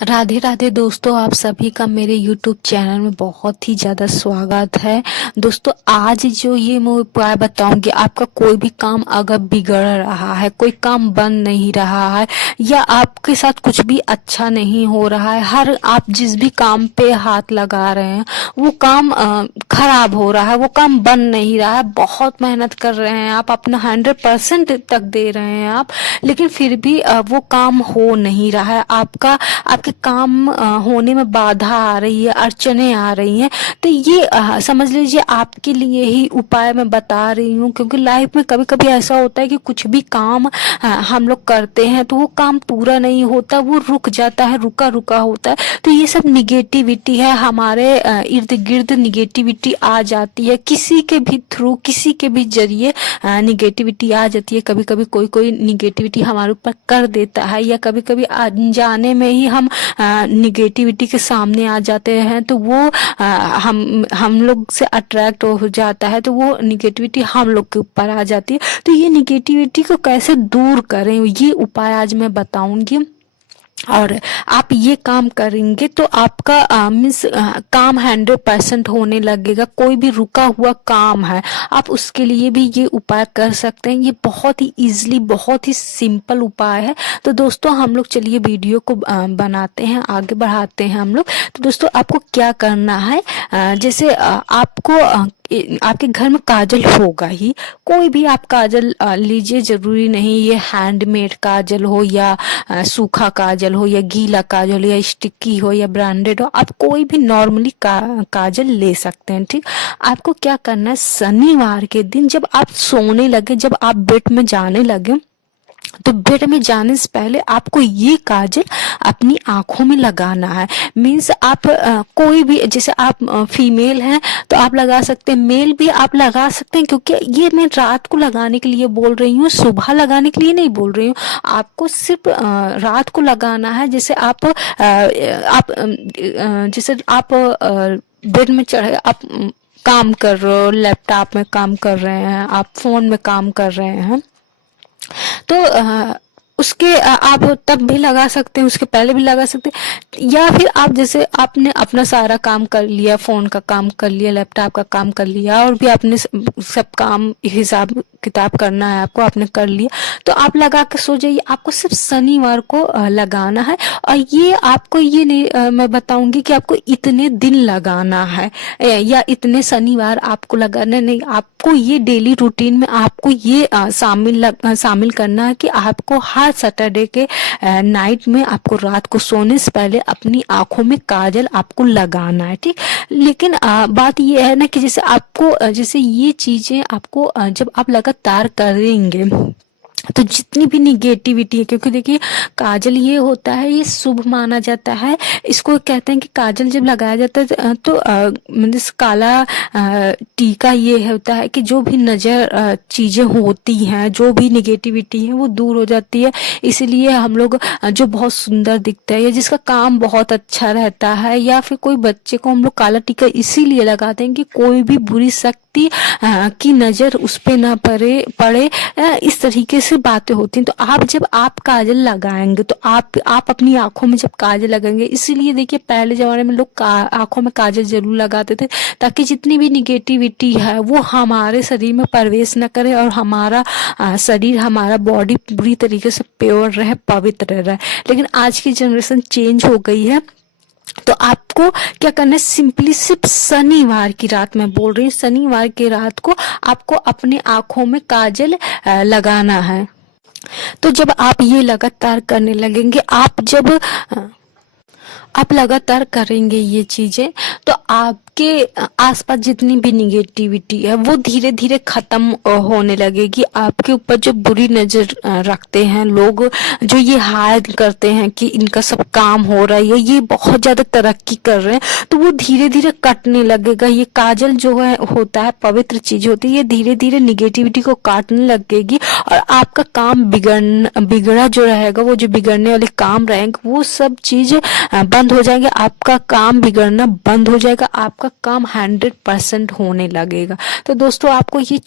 राधे राधे दोस्तों, आप सभी का मेरे YouTube चैनल में बहुत ही ज़्यादा स्वागत है। दोस्तों, आज जो ये मैं उपाय बताऊंगी, आपका कोई भी काम अगर बिगड़ रहा है, कोई काम बन नहीं रहा है या आपके साथ कुछ भी अच्छा नहीं हो रहा है, हर आप जिस भी काम पे हाथ लगा रहे हैं वो काम खराब हो रहा है, वो काम बन नहीं रहा है, बहुत मेहनत कर रहे हैं आप, अपना 100% तक दे रहे हैं आप, लेकिन फिर भी वो काम हो नहीं रहा है, आपके काम होने में बाधा आ रही है, अड़चने आ रही हैं। तो ये समझ लीजिए आपके लिए ही उपाय मैं बता रही हूँ, क्योंकि लाइफ में कभी कभी ऐसा होता है कि कुछ भी काम हम लोग करते हैं तो वो काम पूरा नहीं होता, वो रुक जाता है, रुका रुका होता है। तो ये सब निगेटिविटी है, हमारे इर्द गिर्द निगेटिविटी आ जाती है, किसी के भी थ्रू, किसी के भी जरिए निगेटिविटी आ जाती है। कभी कभी कोई कोई निगेटिविटी हमारे ऊपर कर देता है, या कभी कभी अनजाने में ही हम निगेटिविटी के सामने आ जाते हैं, तो वो हम लोग से अट्रैक्ट हो जाता है, तो वो निगेटिविटी हम लोग के ऊपर आ जाती है। तो ये निगेटिविटी को कैसे दूर करें, ये उपाय आज मैं बताऊंगी। और आप ये काम करेंगे तो आपका मीन्स काम 100% होने लगेगा। कोई भी रुका हुआ काम है, आप उसके लिए भी ये उपाय कर सकते हैं। ये बहुत ही इजीली, बहुत ही सिंपल उपाय है। तो दोस्तों, हम लोग चलिए वीडियो को बनाते हैं, आगे बढ़ाते हैं हम लोग। तो दोस्तों, आपको क्या करना है, जैसे आपको आपके घर में काजल होगा ही, कोई भी आप काजल लीजिए, जरूरी नहीं ये हैंडमेड काजल हो या सूखा काजल हो या गीला काजल हो या स्टिकी हो या ब्रांडेड हो, आप कोई भी नॉर्मली काजल ले सकते हैं। ठीक, आपको क्या करना है, शनिवार के दिन जब आप सोने लगे, जब आप बेड में जाने लगे, तो बेड में जाने से पहले आपको ये काजल अपनी आंखों में लगाना है। मीन्स आप कोई भी, जैसे आप फीमेल हैं तो आप लगा सकते हैं, मेल भी आप लगा सकते हैं, क्योंकि ये मैं रात को लगाने के लिए बोल रही हूँ, सुबह लगाने के लिए नहीं बोल रही हूँ। आपको सिर्फ रात को लगाना है। जैसे जैसे आप बेड में चढ़े, आप काम कर रहे हो, लैपटॉप में काम कर रहे हैं, आप फोन में काम कर रहे हैं, तो उसके आप तब भी लगा सकते हैं, उसके पहले भी लगा सकते हैं। या फिर आप जैसे आपने अपना सारा काम कर लिया, फोन का काम कर लिया, लैपटॉप का काम कर लिया, और भी आपने सब काम हिसाब किताब करना है आपको, आपने कर लिया, तो आप लगा के सो जाइए। आपको सिर्फ शनिवार को लगाना है। और ये आपको ये नहीं मैं बताऊंगी कि आपको इतने दिन लगाना है या इतने शनिवार आपको लगाना नहीं, आपको ये डेली रूटीन में आपको ये शामिल करना है कि आपको हर सैटरडे के नाइट में, आपको रात को सोने से पहले अपनी आंखों में काजल आपको लगाना है। ठीक, लेकिन बात ये है ना कि जैसे आपको जैसे ये चीजें आपको जब आप लगातार करेंगे तो जितनी भी निगेटिविटी है, क्योंकि देखिए काजल ये होता है, ये शुभ माना जाता है। इसको कहते हैं कि काजल जब लगाया जाता है तो मतलब काला टीका ये होता है कि जो भी नजर चीजें होती हैं, जो भी निगेटिविटी है, वो दूर हो जाती है। इसलिए हम लोग जो बहुत सुंदर दिखता है या जिसका काम बहुत अच्छा रहता है, या फिर कोई बच्चे को हम लोग काला टीका इसीलिए लगाते हैं कि कोई भी बुरी शक्ति की नजर उस पे ना पड़े। इस तरीके से बातें होती हैं। तो जब आप काजल लगाएंगे तो आप अपनी आंखों में जब काजल लगाएंगे, इसीलिए देखिए पहले जमाने में लोग आंखों में काजल जरूर लगाते थे, ताकि जितनी भी निगेटिविटी है वो हमारे शरीर में प्रवेश न करे और हमारा शरीर, हमारा बॉडी पूरी तरीके से प्योर रहे, पवित्र रहे। लेकिन आज की जनरेशन चेंज हो गई है। तो आपको क्या करना है, सिंपली सिर्फ शनिवार की रात, मैं बोल रही हूँ शनिवार की रात को आपको अपने आंखों में काजल लगाना है। तो जब आप ये लगातार करने लगेंगे, आप लगातार करेंगे ये चीजें, तो आपके आसपास जितनी भी निगेटिविटी है वो धीरे धीरे खत्म होने लगेगी। आपके ऊपर जो बुरी नजर रखते हैं लोग, जो ये हाइड करते हैं कि इनका सब काम हो रहा है, ये बहुत ज्यादा तरक्की कर रहे हैं, तो वो धीरे धीरे कटने लगेगा। ये काजल जो है होता है, पवित्र चीज होती है, ये धीरे धीरे निगेटिविटी को काटने लगेगी और आपका काम बिगड़ा जो रहेगा, वो जो बिगड़ने वाले काम रहेंगे, वो सब चीज बंद हो जाएंगे। आपका काम बिगड़ना बंद हो जाएगा, आपका काम 100% होने लगेगा। तो दोस्तों, आपको ये